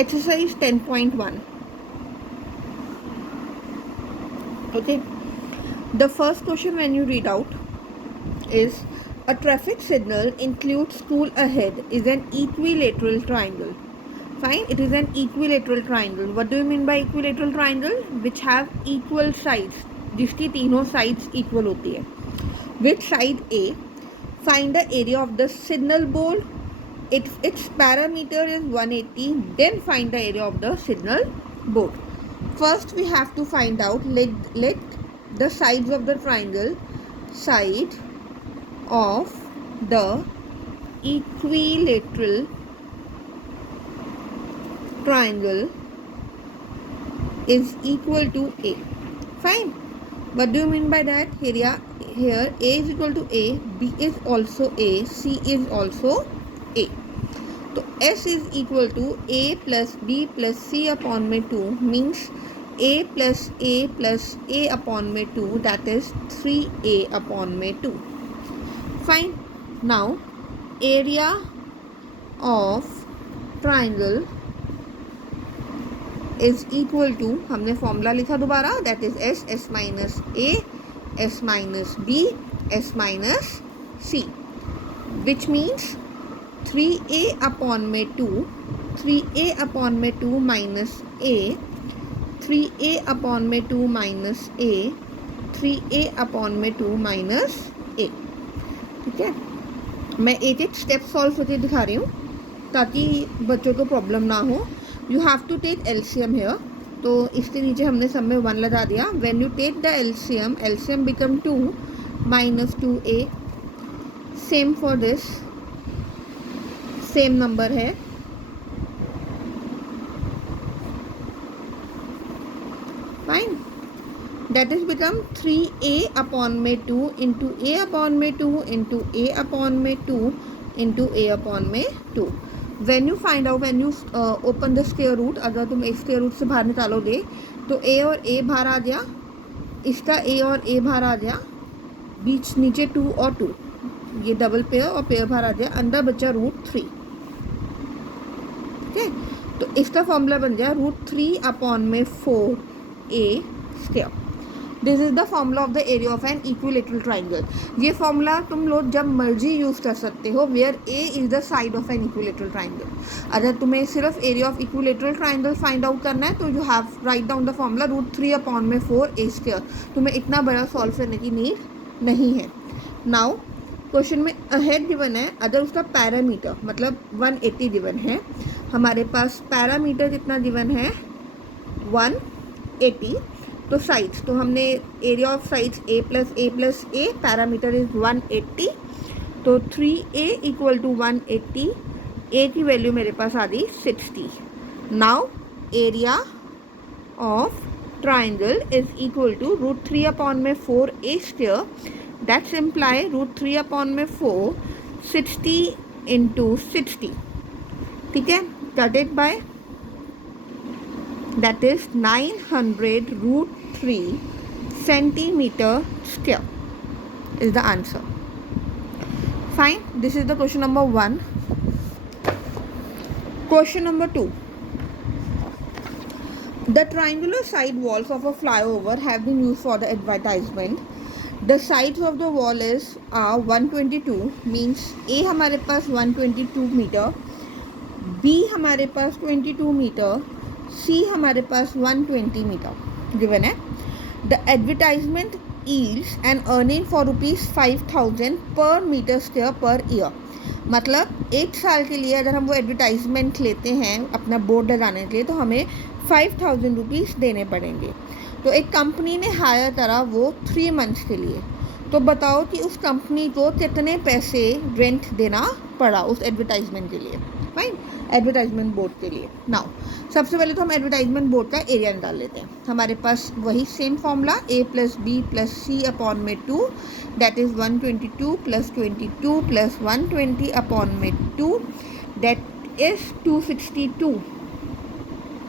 Exercise 10.1. Okay, the first question when you read out is a traffic signal includes school ahead is an equilateral triangle. Fine, it is an equilateral triangle. What do you mean by equilateral triangle? Which have equal sides, जिसकी तीनों sides equal होती है. With side A, find the area of the signal board. Its parameter is 180. Then find the area of the signal board. First we have to find out, let the sides of the triangle, side of the equilateral triangle is equal to A. Fine. What do you mean by that? Here A is equal to A, B is also A, C is also A. तो S is equal to A plus B plus C upon में 2 means A plus A upon में 2, that is 3A upon में 2. Fine. Now area of triangle is equal to, हमने formula लिखा दोबारा, that is S minus A, S minus B, S minus C, which means 3A upon में 2, 3A upon में 2 minus A, 3A upon में 2 minus A, 3A upon में 2 minus A. ठीक है, मैं एक एक स्टेप सॉल्व करके दिखा रही हूँ ताकि बच्चों को प्रॉब्लम ना हो. You have to take LCM here. तो इसके नीचे हमने सब में 1 लगा दिया. When you take the LCM become 2 minus 2A. Same for this, same number है. Fine, that is become 3A upon में 2 into A upon में 2 into A upon में 2 into A upon में 2. When you find out, when you open the square root, अगर तुम एक square root से बाहर निकालोगे तो A और A बाहर आ गया, इसका A और A बाहर आ गया, बीच नीचे 2 और 2, ये डबल पेयर और पेयर बाहर आ गया, अंदर बचा √3. ठीक है, तो इसका फॉर्मूला बन गया √3 upon में 4A square. This is the formula of the area of an equilateral triangle. ये फॉर्मूला तुम लोग जब मर्जी यूज़ कर सकते हो, where A is the side of an equilateral triangle. अगर तुम्हें सिर्फ area of equilateral triangle find out करना है तो you have write down the formula √3 upon में 4A स्क्वायर. तुम्हें इतना बड़ा सॉल्व करने की नीड नहीं है. नाउ क्वेश्चन में अहेड गिवन है, अगर उसका पैरामीटर मतलब 180 गिवन है, हमारे पास पैरामीटर कितना गिवन है 180. तो साइड्स, तो हमने area of sides A plus A, parameter is 180. तो 3A इक्वल टू 180, A की वैल्यू मेरे पास आ गई 60. Now area of triangle is equal to √3 upon में 4A square. That's imply √3 upon में 4, 60 into 60. ठीक है, कटेड bye, that is 900 √3 centimeter square is the answer. Fine, this is the question number 1. Question number 2. The triangular side walls of a flyover have been used for the advertisement. The sides of the wall are 122 means A हमारे पास 122 metre, B हमारे पास 22 metre, C हमारे पास 120 metre given है. The advertisement yields an earning for ₹5,000 per metre square per year. मतलब 1 साल के लिए अगर हम वो एडवर्टाइजमेंट लेते हैं अपना बोर्ड लगाने के लिए तो हमें 5,000 रुपीज़ देने पड़ेंगे. तो एक कंपनी ने हायर करा वो 3 मंथ्स के लिए. तो बताओ कि उस कंपनी को कितने पैसे रेंट देना पड़ा उस एडवर्टाइजमेंट के लिए. फाइन, एडवर्टाइजमेंट बोर्ड के लिए. नाउ सबसे पहले तो हम एडवर्टाइजमेंट बोर्ड का एरिया निकाल लेते हैं. हमारे पास वही same formula A plus B plus C upon में 2, that is 122 plus 22 plus 120 upon में 2, दैट इज़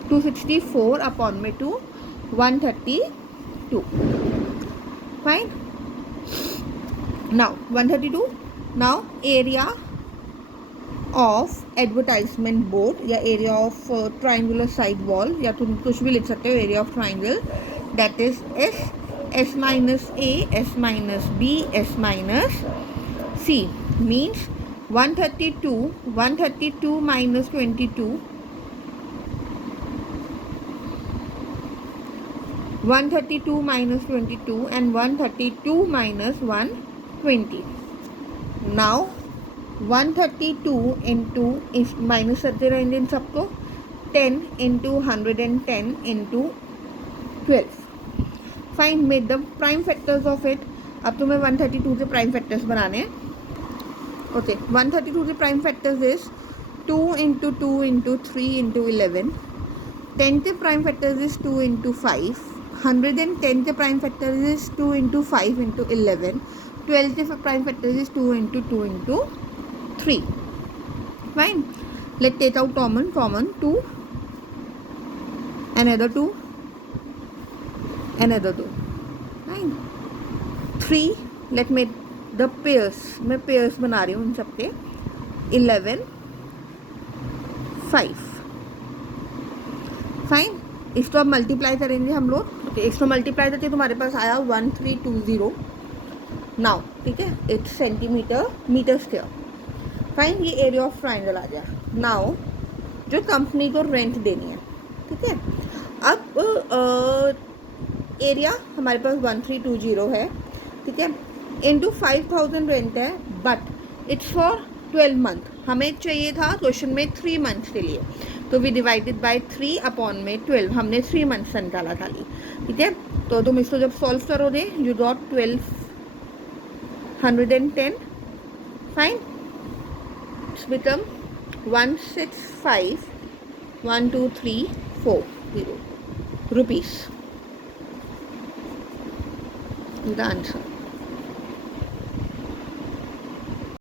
264 अपॉन में 2, 132. Fine, now 132. Now area of advertisement board या area of triangular side wall, या तुम कुछ भी लिख सकते हो, area of triangle, that is S minus A, S minus B, S minus C, means 132 minus 22, 132 minus 22 and 132 minus 120. Now 132 into इस minus करते रहेंगे इन सबको, 10 into 110 into 12. Find make the prime factors of it. अब तुम्हें 132 के prime factors बनाने हैं. Okay, 132 के prime factors is 2 into 2 into 3 into 11. 10 के प्राइम फैक्टर्स इज 2 into 5. 110 के prime factors is 2 into 5 into 11. 12 के prime factors is 2 into 2 into 3. Fine. Let's take out common 2, another 2, another 2. Fine. 3, let me the pairs, मैं pairs बना रही हूँ उन सबके. 11, 5. Fine. इसको अब मल्टीप्लाई करेंगे हम लोग. ओके, इसको मल्टीप्लाई करके तुम्हारे पास आया 1320 नाउ. ठीक है, it's centimetre metre square. Fine, ये एरिया ऑफ ट्राइंगल आ गया. नाउ जो कंपनी को रेंट देनी है, ठीक है, अब एरिया हमारे पास 1320 है, ठीक है, इंटू 5000 रेंट है, बट इट्स फॉर 12 मंथ. हमें चाहिए था क्वेश्चन में 3 मंथ्स के लिए, तो वी डिवाइडेड बाय 3 अपॉन में 12. हमने 3 मंथ्स से निकाला खाली. ठीक है, तो तुम इसको जब सॉल्व करोगे you got 1210. Fine, it's become 1651234 rupees. The answer.